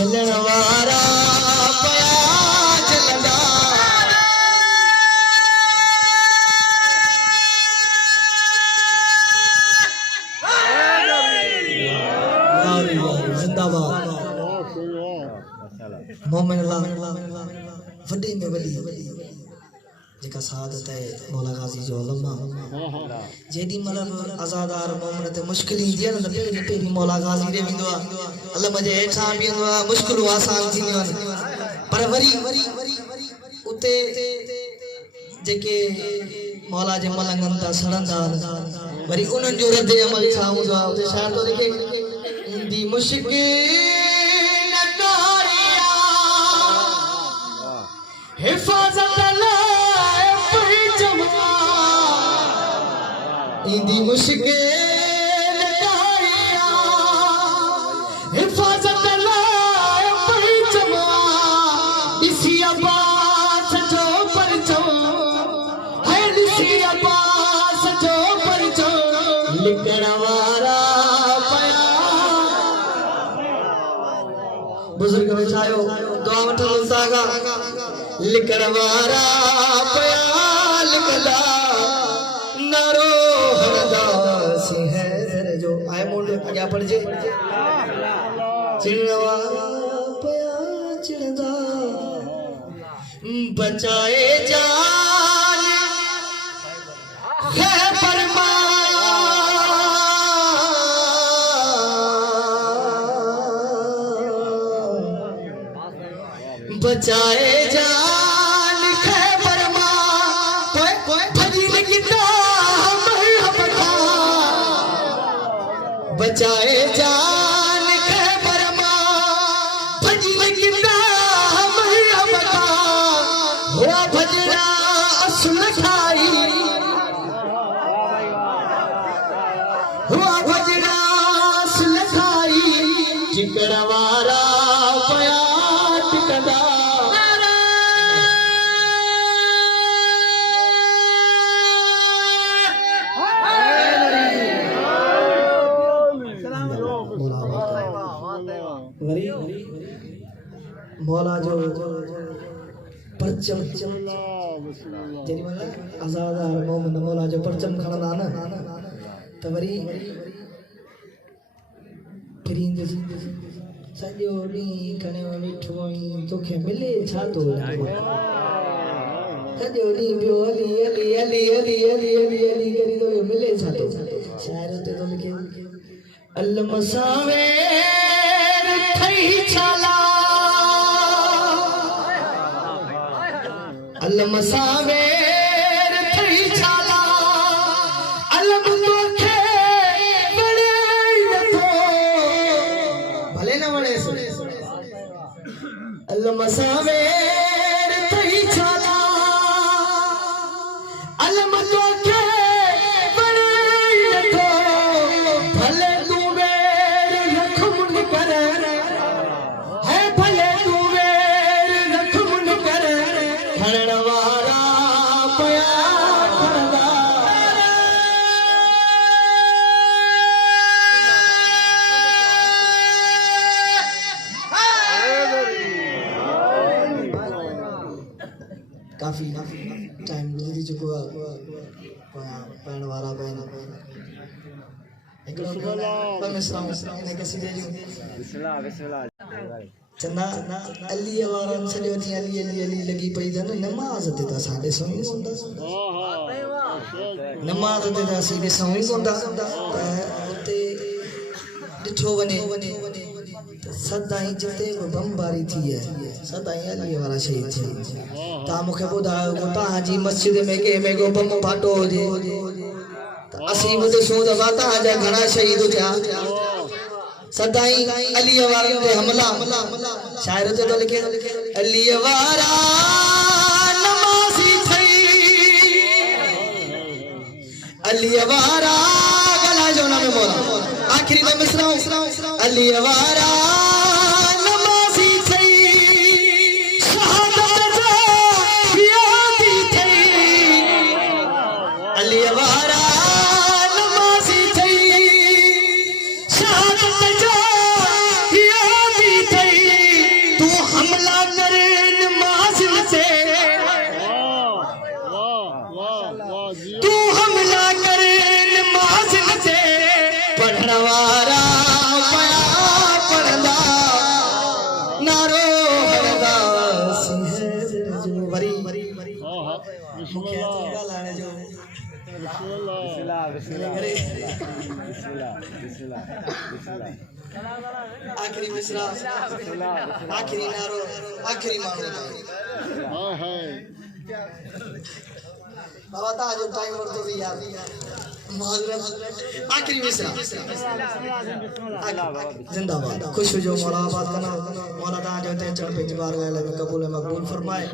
चलण वारा पया चलंदा जिंदाबाद मोमिन अल्लाह वॾे में वॾी जेका शहादत है मौला गाज़ी जो लम्हा जेडी मतलब आज़ादार मोमिन ते मुश्किल ईंदी आहे न त पहिरीं मौला गाज़ी ॾे वेंदो आहे अलम जे हेठां बीहंदो आहे मुश्किलूं आसान थींदियूं आहिनि पर वरी उते जेके मौला जे मलंगनि था सड़ंदा आहिनि वरी उन्हनि जो रद्द अमल छा हूंदो आहे उते शायदि तो लिखे ईंदी मुश्किल हिफाज़त लाए पहचमा इंदी मुश्किल दारिया हिफाज़त लाए पहचमा इसी अब्बास जो परचम है इसी अब्बास जो परचम लिखण वारा पया बुजुर्ग विचायो दुआ वठो सागा लिखण वारा पया लिखला नारो हरदा सिंहर जो आए मोड़ अॻियां पढ़जे चिड़ण वारा पया चिड़ंदा बचाए जान है फरमा बचाए जान खैबर फजील किताब मरहबता बचाए जान खैबर फजील किताब मरहबता हुआ भजरा असुल खाई हुआ भजरा असुल खाई जिकड़ वारा पया टिकदा मौला जो परचम जेडी मतलब आज़ादार मोमिन मौला जो परचम खणंदा न त वरी फिरींद सॼो ॾींहुं खणे वेठो आहीं तोखे मिले छा थो सॼो ॾींहुं पियो हली हली हली हली हली हली हली करी तोखे मिले छा थो शाइर ते थो लिखे अलम सावे ठही छाला अलम सावेर ठही छाला अलम तोखे वणे नथो भले न वणे अलम सावेर ठही छाला अलम तोखे वणे नथो भले तूं वेर रख मुन कर है भले तूं वेर रख मुन कर खणण वारा पया खणंदा काफी टाइम गुज़री चुको आहे पाइण वारा पाइण हिकिड़ो ॿ मिसराऊं हिन क़सीदे जूं चंदा अलीअ वारनि सॼो ॾींहुं अली अली अली लॻी पई अथनि नमाज़ ते त असां ॾिसूं ई कोन था नमाज़ ते त असीं ॾिसूं ई कोन था त हुते ॾिठो वञे त सदाईं जिते बि बमबारी थी आहे सदाईं अलीअ वारा शहीद थिया तव्हां मूंखे ॿुधायो को तव्हांजी मस्जिद में कंहिंमें को बम फाटो हुजे त असीं बि ॾिसूं त तव्हांजा घणा शहीद थिया सदाईं अलीअ वारनि ते हमला शाइर ते तो लिखे अलीअ वारा नमाज़ी थई अलीअ वारा गला जो नाम मौला आखिरी में मिसराऊं अलीअ वारा नमाज़ी थई शहादत जा यादी थई अलीअ वारा नमाज़ी थई शहादत जा यादी थई आखिरी मिसरा आखिरी नारो आखिरी मानो बाबा ता जो टाइम और तो भी यार माजरत आखिरी मिसरा जिंदाबाद खुश हो जो मौला आबाद करना मौला ता जो ते चढ़ पे बार गए लगे कबूल मकबूल फरमाए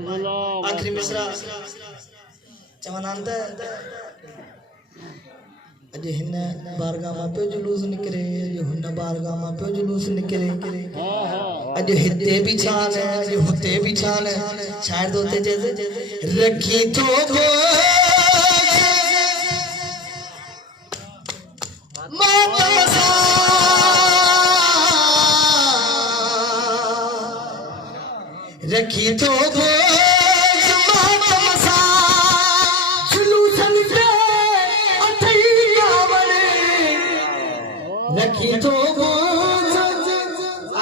आखिरी मिसरा चवनांत अज हिन बारगाह मां पियो जुलूस निकरे अज हुन बारगाह मां पियो जुलूस निकरे अज हिते भी छान अज हुते भी छान शायद होते जैसे रखी तो गो रखी तो गो रखी तो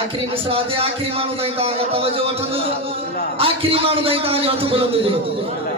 आखिरी मिसरा दे आखिरी मानू ताईं तव्हां तवजो वठंदुसि आखिरी मानू ताईं तव्हांजो हथ बुलंद हुजे